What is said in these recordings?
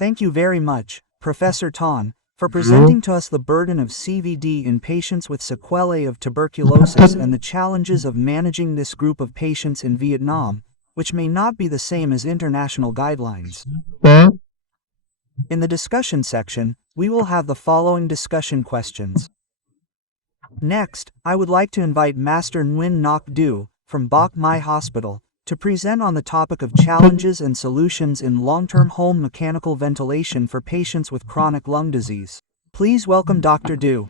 Thank you very much, Professor Tan, for presenting to us the burden of CVD in patients with sequelae of tuberculosis and the challenges of managing this group of patients in Vietnam, which may not be the same as international guidelines. In the discussion section, we will have the following discussion questions. Next, I would like to invite Master Nguyễn Ngọc Dư from Bach Mai Hospital to present on the topic of challenges and solutions in long-term home mechanical ventilation for patients with chronic lung disease. Please welcome Dr. Dư.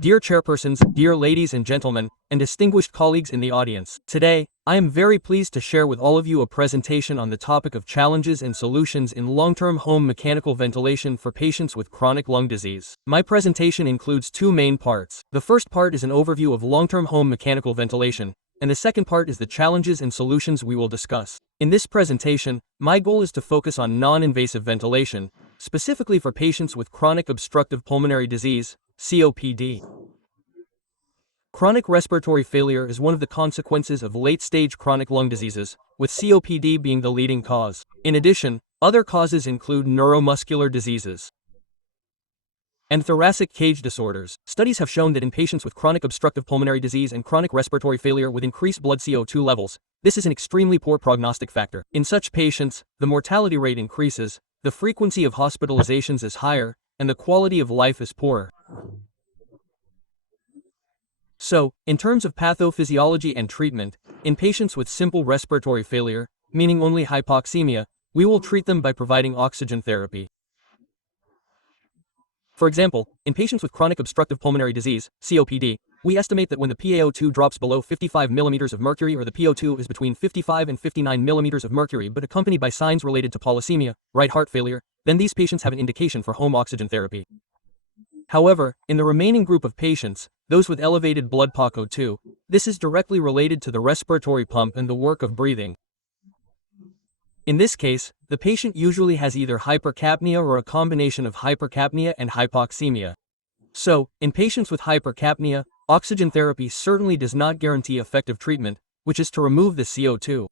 Dear chairpersons, dear ladies and gentlemen, and distinguished colleagues in the audience, today, I am very pleased to share with all of you a presentation on the topic of challenges and solutions in long-term home mechanical ventilation for patients with chronic lung disease. My presentation includes two main parts. The first part is an overview of long-term home mechanical ventilation, and the second part is the challenges and solutions we will discuss. In this presentation, my goal is to focus on non-invasive ventilation, specifically for patients with chronic obstructive pulmonary disease, COPD. Chronic respiratory failure is one of the consequences of late-stage chronic lung diseases, with COPD being the leading cause. In addition, other causes include neuromuscular diseases and thoracic cage disorders. Studies have shown that in patients with chronic obstructive pulmonary disease and chronic respiratory failure with increased blood CO2 levels, this is an extremely poor prognostic factor. In such patients, the mortality rate increases, the frequency of hospitalizations is higher, and the quality of life is poorer. So, in terms of pathophysiology and treatment, in patients with simple respiratory failure, meaning only hypoxemia, we will treat them by providing oxygen therapy. For example, in patients with chronic obstructive pulmonary disease, COPD, we estimate that when the PaO2 drops below 55 mm of mercury or the PO2 is between 55 and 59 mm of mercury but accompanied by signs related to polysemia, right heart failure, then these patients have an indication for home oxygen therapy. However, in the remaining group of patients, those with elevated blood PaO2, this is directly related to the respiratory pump and the work of breathing. In this case, the patient usually has either hypercapnia or a combination of hypercapnia and hypoxemia. So, in patients with hypercapnia, oxygen therapy certainly does not guarantee effective treatment, which is to remove the CO2.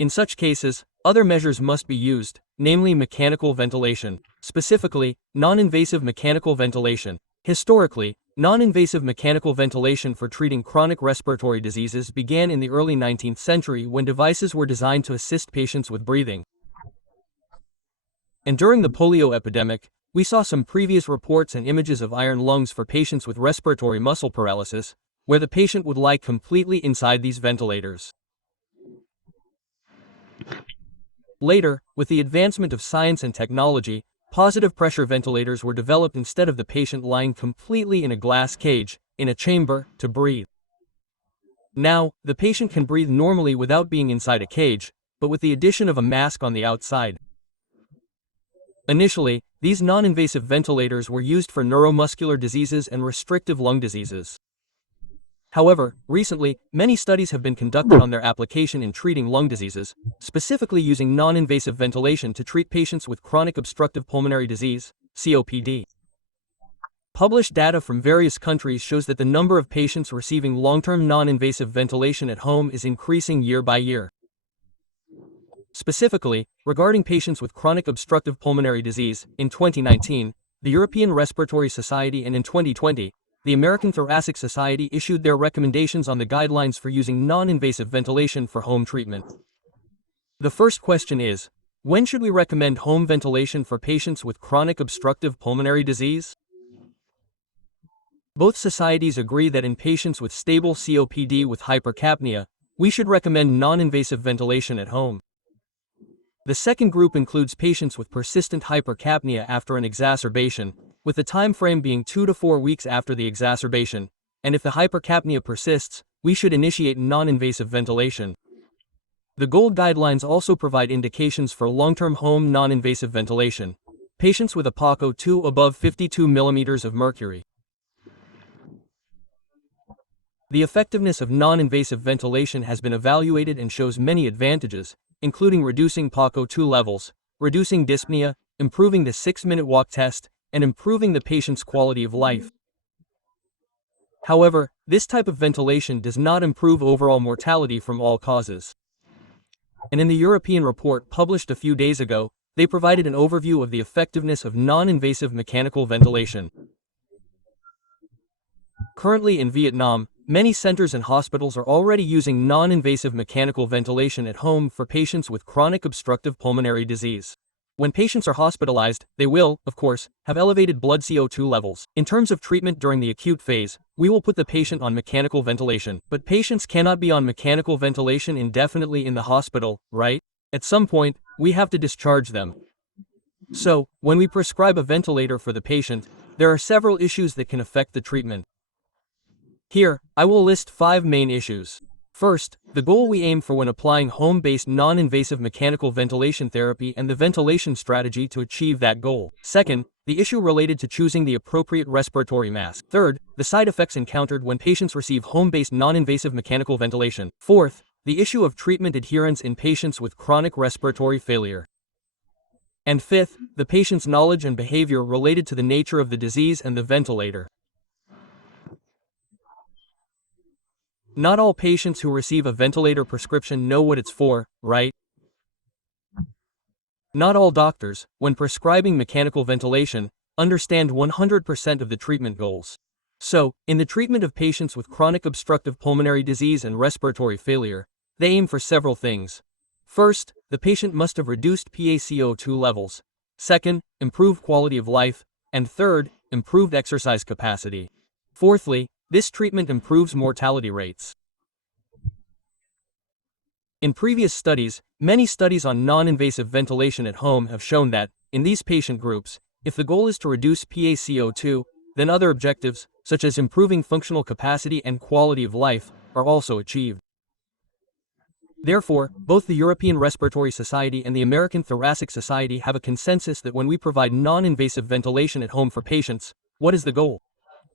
In such cases, other measures must be used, namely mechanical ventilation, specifically, non-invasive mechanical ventilation. Historically, non-invasive mechanical ventilation for treating chronic respiratory diseases began in the early 19th century when devices were designed to assist patients with breathing. And during the polio epidemic, we saw some previous reports and images of iron lungs for patients with respiratory muscle paralysis, where the patient would lie completely inside these ventilators. Later, with the advancement of science and technology, positive pressure ventilators were developed instead of the patient lying completely in a glass cage, in a chamber, to breathe. Now, the patient can breathe normally without being inside a cage, but with the addition of a mask on the outside. Initially, these non-invasive ventilators were used for neuromuscular diseases and restrictive lung diseases. However, recently, many studies have been conducted on their application in treating lung diseases, specifically using non-invasive ventilation to treat patients with chronic obstructive pulmonary disease, COPD. Published data from various countries shows that the number of patients receiving long-term non-invasive ventilation at home is increasing year by year. Specifically, regarding patients with chronic obstructive pulmonary disease, in 2019, the European Respiratory Society and in 2020, the American Thoracic Society issued their recommendations on the guidelines for using non-invasive ventilation for home treatment. The first question is, when should we recommend home ventilation for patients with chronic obstructive pulmonary disease? Both societies agree that in patients with stable COPD with hypercapnia, we should recommend non-invasive ventilation at home. The second group includes patients with persistent hypercapnia after an exacerbation, with the time frame being 2 to 4 weeks after the exacerbation, and if the hypercapnia persists, we should initiate non-invasive ventilation. The GOLD guidelines also provide indications for long-term home non-invasive ventilation, patients with a PaO2 above 52 mm of mercury. The effectiveness of non-invasive ventilation has been evaluated and shows many advantages, including reducing PaO2 levels, reducing dyspnea, improving the 6-minute walk test, and improving the patient's quality of life. However, this type of ventilation does not improve overall mortality from all causes. And in the European report published a few days ago, they provided an overview of the effectiveness of non-invasive mechanical ventilation. Currently in Vietnam, many centers and hospitals are already using non-invasive mechanical ventilation at home for patients with chronic obstructive pulmonary disease. When patients are hospitalized, they will, of course, have elevated blood CO2 levels. In terms of treatment during the acute phase, we will put the patient on mechanical ventilation. But patients cannot be on mechanical ventilation indefinitely in the hospital, right? At some point, we have to discharge them. So, when we prescribe a ventilator for the patient, there are several issues that can affect the treatment. Here, I will list 5 main issues. First, the goal we aim for when applying home-based non-invasive mechanical ventilation therapy and the ventilation strategy to achieve that goal. Second, the issue related to choosing the appropriate respiratory mask. Third, the side effects encountered when patients receive home-based non-invasive mechanical ventilation. Fourth, the issue of treatment adherence in patients with chronic respiratory failure. And fifth, the patient's knowledge and behavior related to the nature of the disease and the ventilator. Not all patients who receive a ventilator prescription know what it's for, right? Not all doctors, when prescribing mechanical ventilation, understand 100% of the treatment goals. So, in the treatment of patients with chronic obstructive pulmonary disease and respiratory failure, they aim for several things. First, the patient must have reduced PaCO2 levels. Second, improved quality of life. And third, improved exercise capacity. Fourthly, this treatment improves mortality rates. In previous studies, many studies on non-invasive ventilation at home have shown that, in these patient groups, if the goal is to reduce PaCO2, then other objectives, such as improving functional capacity and quality of life, are also achieved. Therefore, both the European Respiratory Society and the American Thoracic Society have a consensus that when we provide non-invasive ventilation at home for patients, what is the goal?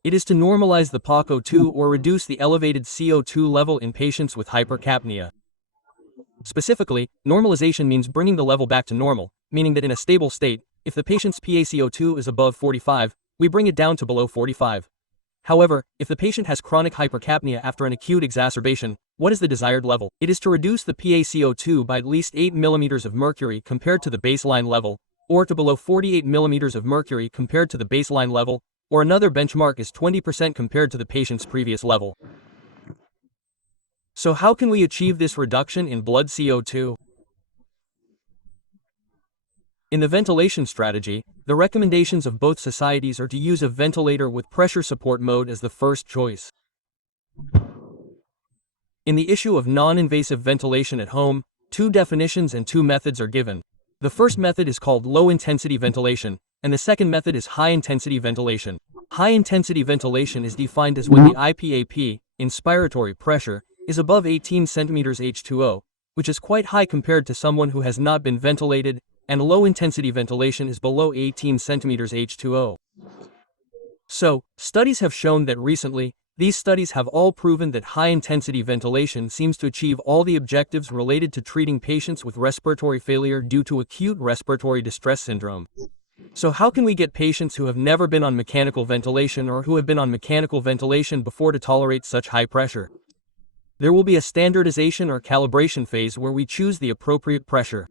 It is to normalize the PaCO2 or reduce the elevated CO2 level in patients with hypercapnia. Specifically, normalization means bringing the level back to normal, meaning that in a stable state, if the patient's PaCO2 is above 45, we bring it down to below 45. However, if the patient has chronic hypercapnia after an acute exacerbation, what is the desired level? It is to reduce the PaCO2 by at least 8 mm of mercury compared to the baseline level, or to below 48 mm of mercury compared to the baseline level, or another benchmark is 20% compared to the patient's previous level. So how can we achieve this reduction in blood CO2? In the ventilation strategy, the recommendations of both societies are to use a ventilator with pressure support mode as the first choice. In the issue of non-invasive ventilation at home, 2 definitions and 2 methods are given. The first method is called low-intensity ventilation, and the second method is high-intensity ventilation. High-intensity ventilation is defined as when the IPAP, inspiratory pressure, is above 18 cm H2O, which is quite high compared to someone who has not been ventilated, and low-intensity ventilation is below 18 cm H2O. So, studies have shown that recently, these studies have all proven that high-intensity ventilation seems to achieve all the objectives related to treating patients with respiratory failure due to acute respiratory distress syndrome. So how can we get patients who have never been on mechanical ventilation or who have been on mechanical ventilation before to tolerate such high pressure? There will be a standardization or calibration phase where we choose the appropriate pressure.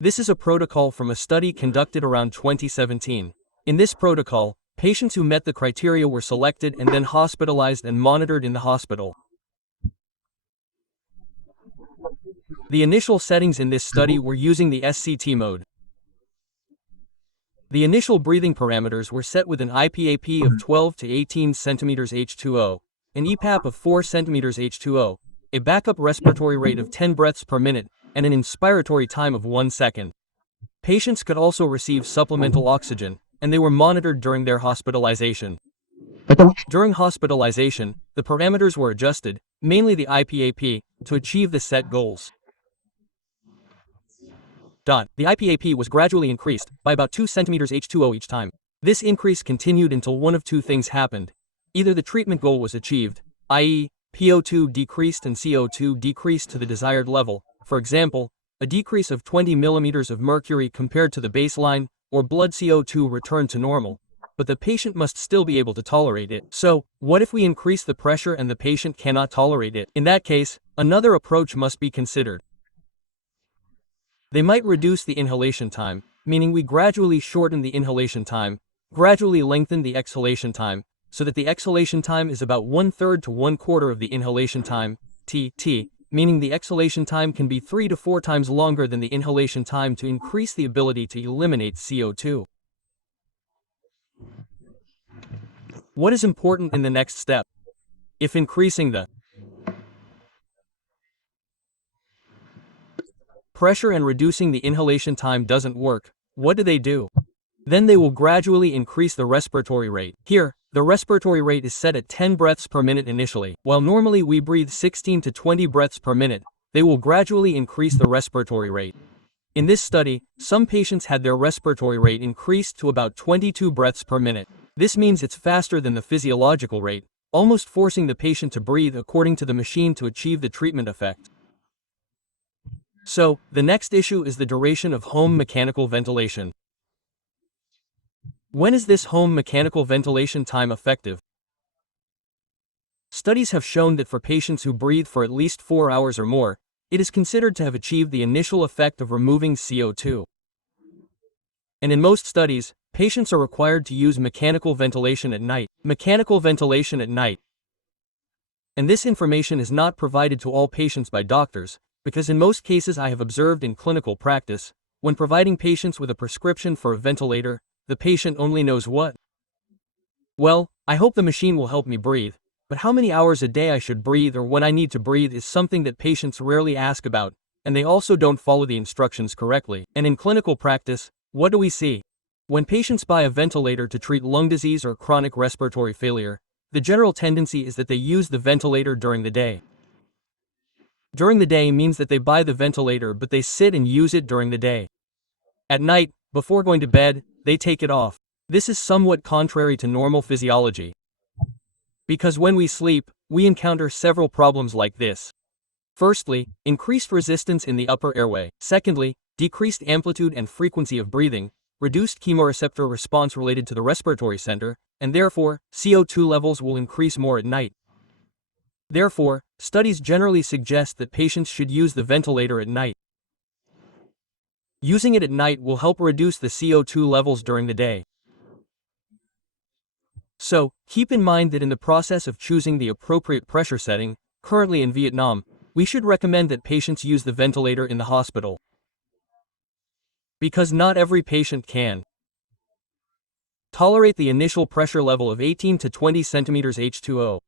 This is a protocol from a study conducted around 2017. In this protocol, patients who met the criteria were selected and then hospitalized and monitored in the hospital. The initial settings in this study were using the SCT mode. The initial breathing parameters were set with an IPAP of 12 to 18 cm H2O, an EPAP of 4 cm H2O, a backup respiratory rate of 10 breaths per minute, and an inspiratory time of 1 second. Patients could also receive supplemental oxygen, and they were monitored during their hospitalization. During hospitalization, the parameters were adjusted, mainly the IPAP, to achieve the set goals. The IPAP was gradually increased by about 2 cm H2O each time. This increase continued until one of 2 things happened. Either the treatment goal was achieved, i.e., PO2 decreased and CO2 decreased to the desired level, for example, a decrease of 20 mm of mercury compared to the baseline, or blood CO2 returned to normal, but the patient must still be able to tolerate it. So, what if we increase the pressure and the patient cannot tolerate it? In that case, another approach must be considered. They might reduce the inhalation time, meaning we gradually shorten the inhalation time, gradually lengthen the exhalation time, so that the exhalation time is about 1/3 to 1/4 of the inhalation time, TT, meaning the exhalation time can be 3 to 4 times longer than the inhalation time to increase the ability to eliminate CO2. What is important in the next step? If increasing the pressure and reducing the inhalation time doesn't work, what do? Then they will gradually increase the respiratory rate. Here, the respiratory rate is set at 10 breaths per minute initially. While normally we breathe 16 to 20 breaths per minute, they will gradually increase the respiratory rate. In this study, some patients had their respiratory rate increased to about 22 breaths per minute. This means it's faster than the physiological rate, almost forcing the patient to breathe according to the machine to achieve the treatment effect. So, the next issue is the duration of home mechanical ventilation. When is this home mechanical ventilation time effective? Studies have shown that for patients who breathe for at least 4 hours or more, it is considered to have achieved the initial effect of removing CO2. And in most studies, patients are required to use mechanical ventilation at night. Mechanical ventilation at night. And this information is not provided to all patients by doctors, because in most cases I have observed in clinical practice, when providing patients with a prescription for a ventilator, the patient only knows what. Well, I hope the machine will help me breathe, but how many hours a day I should breathe or when I need to breathe is something that patients rarely ask about, and they also don't follow the instructions correctly. And in clinical practice, what do we see? When patients buy a ventilator to treat lung disease or chronic respiratory failure, the general tendency is that they use the ventilator during the day. During the day means that they buy the ventilator but they sit and use it during the day. At night, before going to bed, they take it off. This is somewhat contrary to normal physiology. Because when we sleep, we encounter several problems like this. Firstly, increased resistance in the upper airway. Secondly, decreased amplitude and frequency of breathing, reduced chemoreceptor response related to the respiratory center, and therefore, CO2 levels will increase more at night. Therefore, studies generally suggest that patients should use the ventilator at night. Using it at night will help reduce the CO2 levels during the day. So, keep in mind that in the process of choosing the appropriate pressure setting, currently in Vietnam, we should recommend that patients use the ventilator in the hospital. Because not every patient can tolerate the initial pressure level of 18 to 20 centimeters H2O.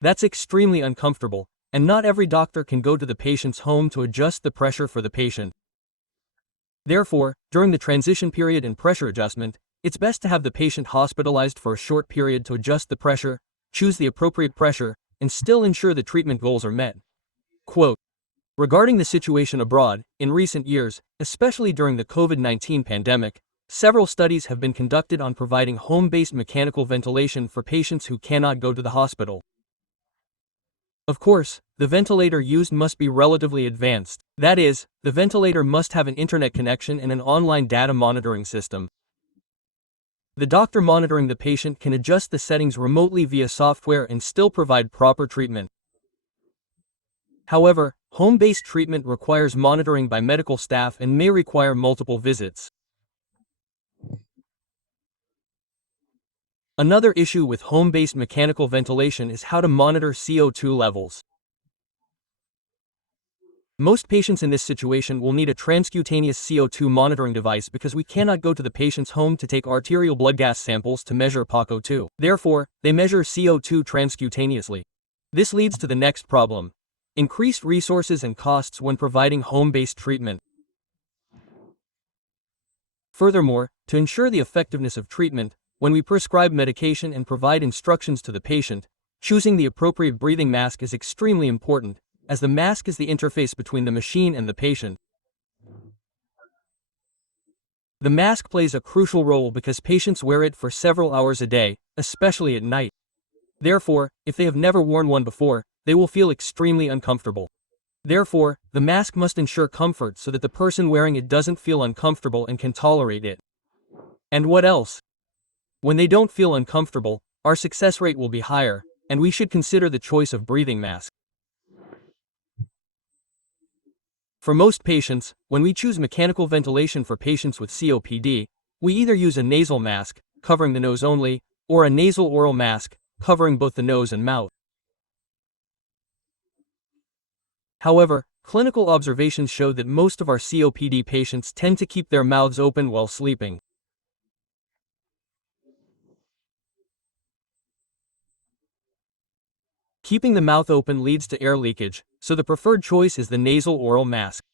That's extremely uncomfortable, and not every doctor can go to the patient's home to adjust the pressure for the patient. Therefore, during the transition period and pressure adjustment, it's best to have the patient hospitalized for a short period to adjust the pressure, choose the appropriate pressure, and still ensure the treatment goals are met. Quote, regarding the situation abroad, in recent years, especially during the COVID-19 pandemic, several studies have been conducted on providing home-based mechanical ventilation for patients who cannot go to the hospital. Of course, the ventilator used must be relatively advanced. That is, the ventilator must have an internet connection and an online data monitoring system. The doctor monitoring the patient can adjust the settings remotely via software and still provide proper treatment. However, home-based treatment requires monitoring by medical staff and may require multiple visits. Another issue with home-based mechanical ventilation is how to monitor CO2 levels. Most patients in this situation will need a transcutaneous CO2 monitoring device because we cannot go to the patient's home to take arterial blood gas samples to measure PaCO2. Therefore, they measure CO2 transcutaneously. This leads to the next problem: increased resources and costs when providing home-based treatment. Furthermore, to ensure the effectiveness of treatment, when we prescribe medication and provide instructions to the patient, choosing the appropriate breathing mask is extremely important, as the mask is the interface between the machine and the patient. The mask plays a crucial role because patients wear it for several hours a day, especially at night. Therefore, if they have never worn one before, they will feel extremely uncomfortable. Therefore, the mask must ensure comfort so that the person wearing it doesn't feel uncomfortable and can tolerate it. And what else? When they don't feel uncomfortable, our success rate will be higher, and we should consider the choice of breathing mask. For most patients, when we choose mechanical ventilation for patients with COPD, we either use a nasal mask, covering the nose only, or a nasal oral mask, covering both the nose and mouth. However, clinical observations show that most of our COPD patients tend to keep their mouths open while sleeping. Keeping the mouth open leads to air leakage, so the preferred choice is the nasal oral mask.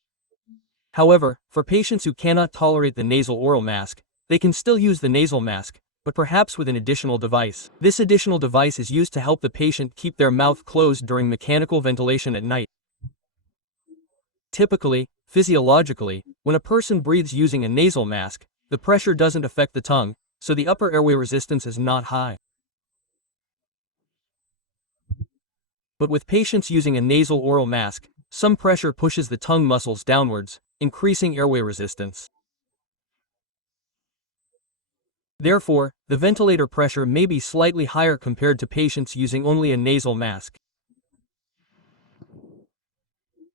However, for patients who cannot tolerate the nasal oral mask, they can still use the nasal mask, but perhaps with an additional device. This additional device is used to help the patient keep their mouth closed during mechanical ventilation at night. Typically, physiologically, when a person breathes using a nasal mask, the pressure doesn't affect the tongue, so the upper airway resistance is not high. But with patients using a nasal oral mask, some pressure pushes the tongue muscles downwards, increasing airway resistance. Therefore, the ventilator pressure may be slightly higher compared to patients using only a nasal mask.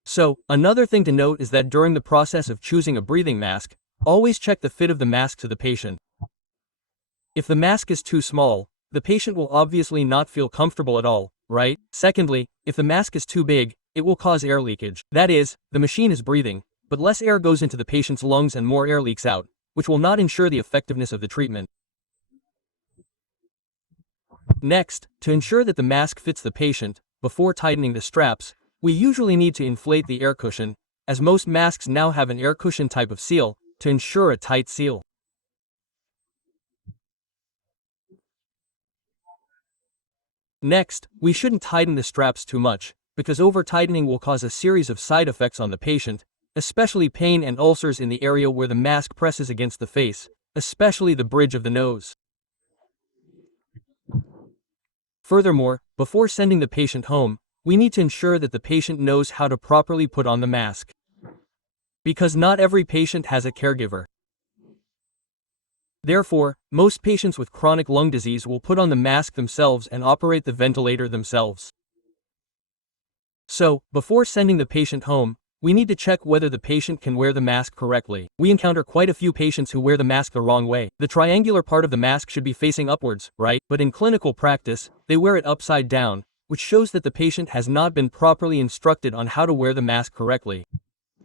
So, another thing to note is that during the process of choosing a breathing mask, always check the fit of the mask to the patient. If the mask is too small, the patient will obviously not feel comfortable at all, right? Secondly, if the mask is too big, it will cause air leakage. That is, the machine is breathing, but less air goes into the patient's lungs and more air leaks out, which will not ensure the effectiveness of the treatment. Next, to ensure that the mask fits the patient, before tightening the straps, we usually need to inflate the air cushion, as most masks now have an air cushion type of seal, to ensure a tight seal. Next, we shouldn't tighten the straps too much, because over-tightening will cause a series of side effects on the patient, especially pain and ulcers in the area where the mask presses against the face, especially the bridge of the nose. Furthermore, before sending the patient home, we need to ensure that the patient knows how to properly put on the mask. Because not every patient has a caregiver. Therefore, most patients with chronic lung disease will put on the mask themselves and operate the ventilator themselves. So, before sending the patient home, we need to check whether the patient can wear the mask correctly. We encounter quite a few patients who wear the mask the wrong way. The triangular part of the mask should be facing upwards, right? But in clinical practice, they wear it upside down, which shows that the patient has not been properly instructed on how to wear the mask correctly.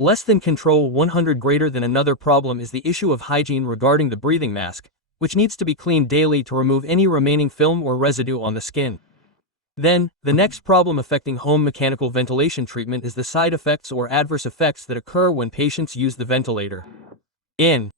Less than control 100 greater than another problem is the issue of hygiene regarding the breathing mask, which needs to be cleaned daily to remove any remaining film or residue on the skin. Then, the next problem affecting home mechanical ventilation treatment is the side effects or adverse effects that occur when patients use the ventilator. In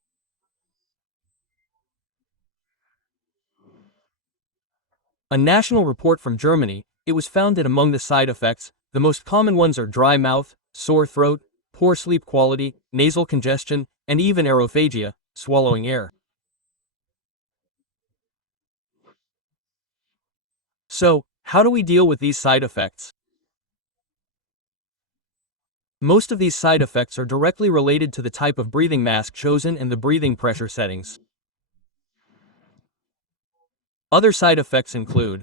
a national report from Germany, it was found that among the side effects, the most common ones are dry mouth, sore throat, poor sleep quality, nasal congestion, and even aerophagia, swallowing air. So, how do we deal with these side effects? Most of these side effects are directly related to the type of breathing mask chosen and the breathing pressure settings. Other side effects include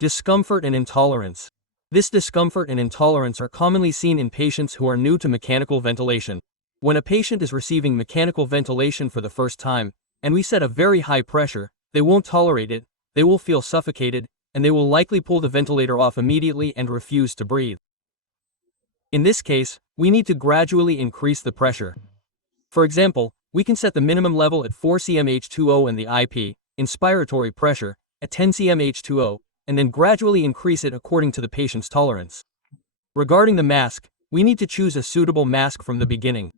discomfort and intolerance. This discomfort and intolerance are commonly seen in patients who are new to mechanical ventilation. When a patient is receiving mechanical ventilation for the first time, and we set a very high pressure, they won't tolerate it, they will feel suffocated, and they will likely pull the ventilator off immediately and refuse to breathe. In this case, we need to gradually increase the pressure. For example, we can set the minimum level at 4 cm H2O and the IP, inspiratory pressure, at 10 cm H2O, and then gradually increase it according to the patient's tolerance. Regarding the mask, we need to choose a suitable mask from the beginning.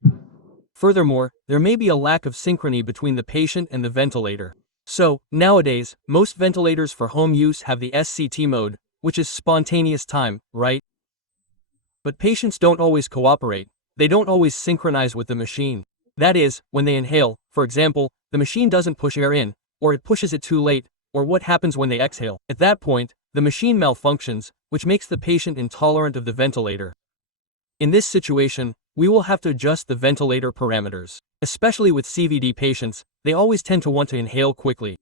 Furthermore, there may be a lack of synchrony between the patient and the ventilator. So, nowadays, most ventilators for home use have the SCT mode, which is spontaneous time, right? But patients don't always cooperate. They don't always synchronize with the machine. That is, when they inhale, for example, the machine doesn't push air in, or it pushes it too late, or what happens when they exhale. At that point, the machine malfunctions, which makes the patient intolerant of the ventilator. In this situation, we will have to adjust the ventilator parameters. Especially with CVD patients, they always tend to want to inhale quickly.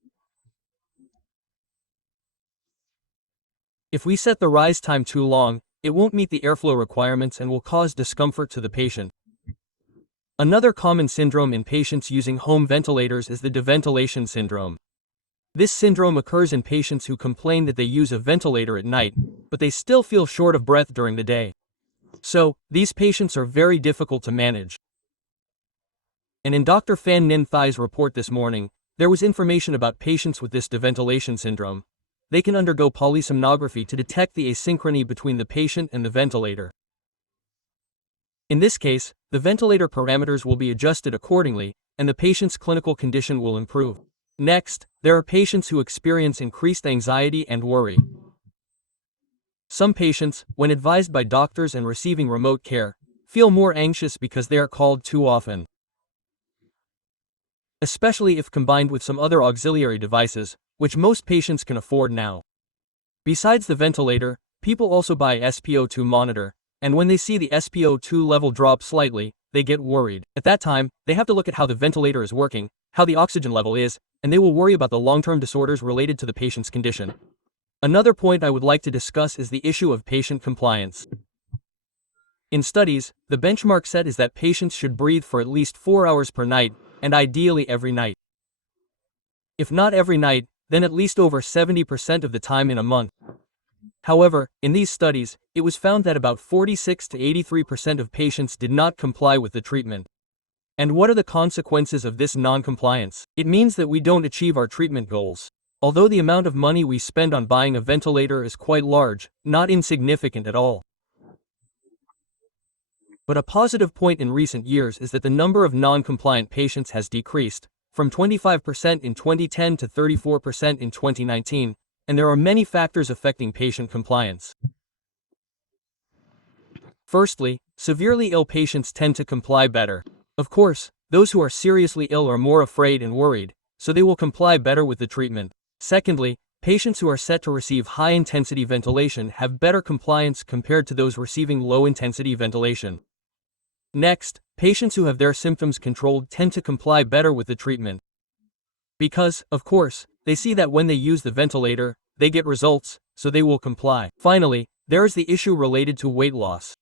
If we set the rise time too long, it won't meet the airflow requirements and will cause discomfort to the patient. Another common syndrome in patients using home ventilators is the deventilation syndrome. This syndrome occurs in patients who complain that they use a ventilator at night, but they still feel short of breath during the day. So, these patients are very difficult to manage. And in Dr. Phan Ninh Thai's report this morning, there was information about patients with this deventilation syndrome. They can undergo polysomnography to detect the asynchrony between the patient and the ventilator. In this case, the ventilator parameters will be adjusted accordingly, and the patient's clinical condition will improve. Next, there are patients who experience increased anxiety and worry. Some patients, when advised by doctors and receiving remote care, feel more anxious because they are called too often. Especially if combined with some other auxiliary devices, which most patients can afford now. Besides the ventilator, people also buy SpO2 monitor, and when they see the SpO2 level drop slightly, they get worried. At that time, they have to look at how the ventilator is working, how the oxygen level is, and they will worry about the long-term disorders related to the patient's condition. Another point I would like to discuss is the issue of patient compliance. In studies, the benchmark set is that patients should breathe for at least 4 hours per night, and ideally every night. If not every night, then at least over 70% of the time in a month. However, in these studies, it was found that about 46 to 83% of patients did not comply with the treatment. And what are the consequences of this non-compliance? It means that we don't achieve our treatment goals. Although the amount of money we spend on buying a ventilator is quite large, not insignificant at all. But a positive point in recent years is that the number of non-compliant patients has decreased, from 25% in 2010 to 34% in 2019, and there are many factors affecting patient compliance. Firstly, severely ill patients tend to comply better. Of course, those who are seriously ill are more afraid and worried, so they will comply better with the treatment. Secondly, patients who are set to receive high-intensity ventilation have better compliance compared to those receiving low-intensity ventilation. Next, patients who have their symptoms controlled tend to comply better with the treatment. Because, of course, they see that when they use the ventilator, they get results, so they will comply. Finally, there is the issue related to weight loss.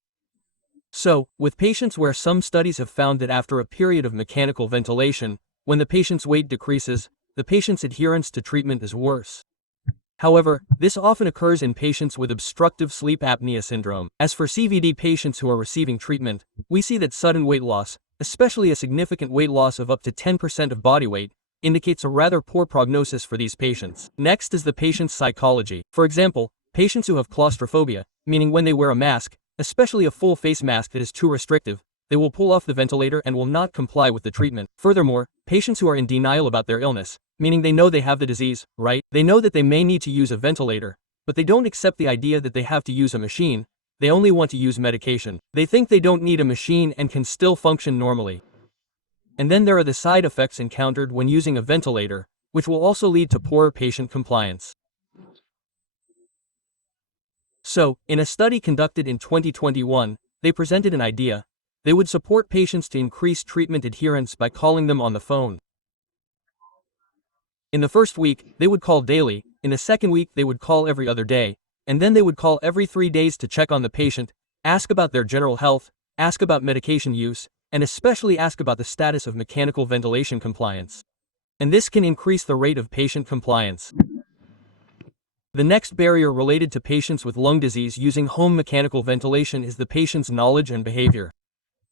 So, with patients where some studies have found that after a period of mechanical ventilation, when the patient's weight decreases, the patient's adherence to treatment is worse. However, this often occurs in patients with obstructive sleep apnea syndrome. As for CVD patients who are receiving treatment, we see that sudden weight loss, especially a significant weight loss of up to 10% of body weight, indicates a rather poor prognosis for these patients. Next is the patient's psychology. For example, patients who have claustrophobia, meaning when they wear a mask, especially a full face mask that is too restrictive, they will pull off the ventilator and will not comply with the treatment. Furthermore, patients who are in denial about their illness, meaning they know they have the disease, right? They know that they may need to use a ventilator, but they don't accept the idea that they have to use a machine. They only want to use medication. They think they don't need a machine and can still function normally. And then there are the side effects encountered when using a ventilator, which will also lead to poorer patient compliance. So, in a study conducted in 2021, they presented an idea. They would support patients to increase treatment adherence by calling them on the phone. In the first week, they would call daily, in the second week they would call every other day, and then they would call every 3 days to check on the patient, ask about their general health, ask about medication use, and especially ask about the status of mechanical ventilation compliance. And this can increase the rate of patient compliance. The next barrier related to patients with lung disease using home mechanical ventilation is the patient's knowledge and behavior.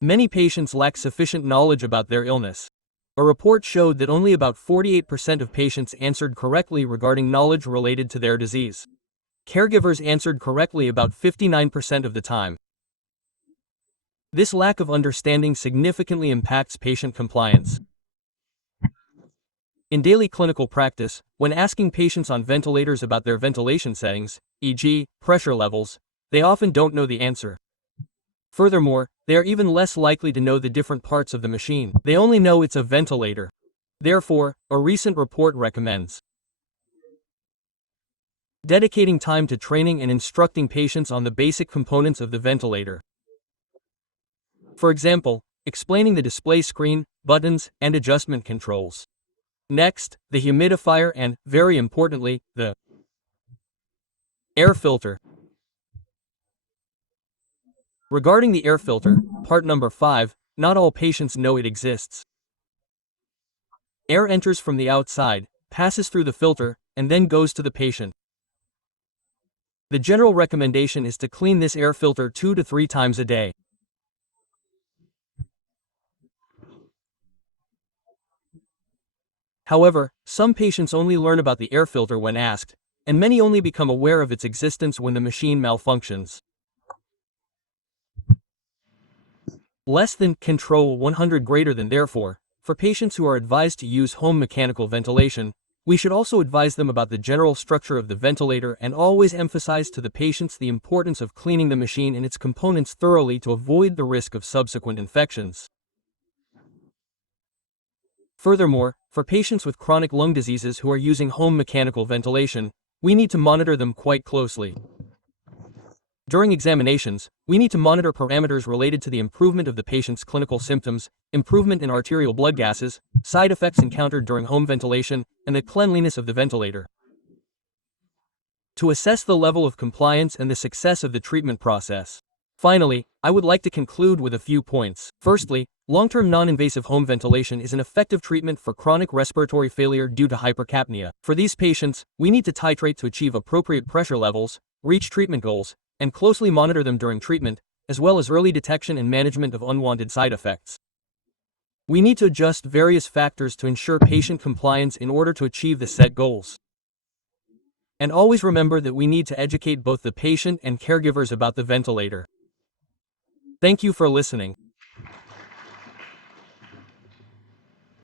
Many patients lack sufficient knowledge about their illness. A report showed that only about 48% of patients answered correctly regarding knowledge related to their disease. Caregivers answered correctly about 59% of the time. This lack of understanding significantly impacts patient compliance. In daily clinical practice, when asking patients on ventilators about their ventilation settings, e.g., pressure levels, they often don't know the answer. Furthermore, they are even less likely to know the different parts of the machine. They only know it's a ventilator. Therefore, a recent report recommends dedicating time to training and instructing patients on the basic components of the ventilator. For example, explaining the display screen, buttons, and adjustment controls. Next, the humidifier and, very importantly, the air filter. Regarding the air filter, part number 5, not all patients know it exists. Air enters from the outside, passes through the filter, and then goes to the patient. The general recommendation is to clean this air filter 2 to 3 times a day. However, some patients only learn about the air filter when asked, and many only become aware of its existence when the machine malfunctions. Less than, control 100 greater than therefore, for patients who are advised to use home mechanical ventilation, we should also advise them about the general structure of the ventilator and always emphasize to the patients the importance of cleaning the machine and its components thoroughly to avoid the risk of subsequent infections. Furthermore, for patients with chronic lung diseases who are using home mechanical ventilation, we need to monitor them quite closely. During examinations, we need to monitor parameters related to the improvement of the patient's clinical symptoms, improvement in arterial blood gases, side effects encountered during home ventilation, and the cleanliness of the ventilator. To assess the level of compliance and the success of the treatment process. Finally, I would like to conclude with a few points. Firstly, long-term non-invasive home ventilation is an effective treatment for chronic respiratory failure due to hypercapnia. For these patients, we need to titrate to achieve appropriate pressure levels, reach treatment goals, and closely monitor them during treatment, as well as early detection and management of unwanted side effects. We need to adjust various factors to ensure patient compliance in order to achieve the set goals. And always remember that we need to educate both the patient and caregivers about the ventilator. Thank you for listening.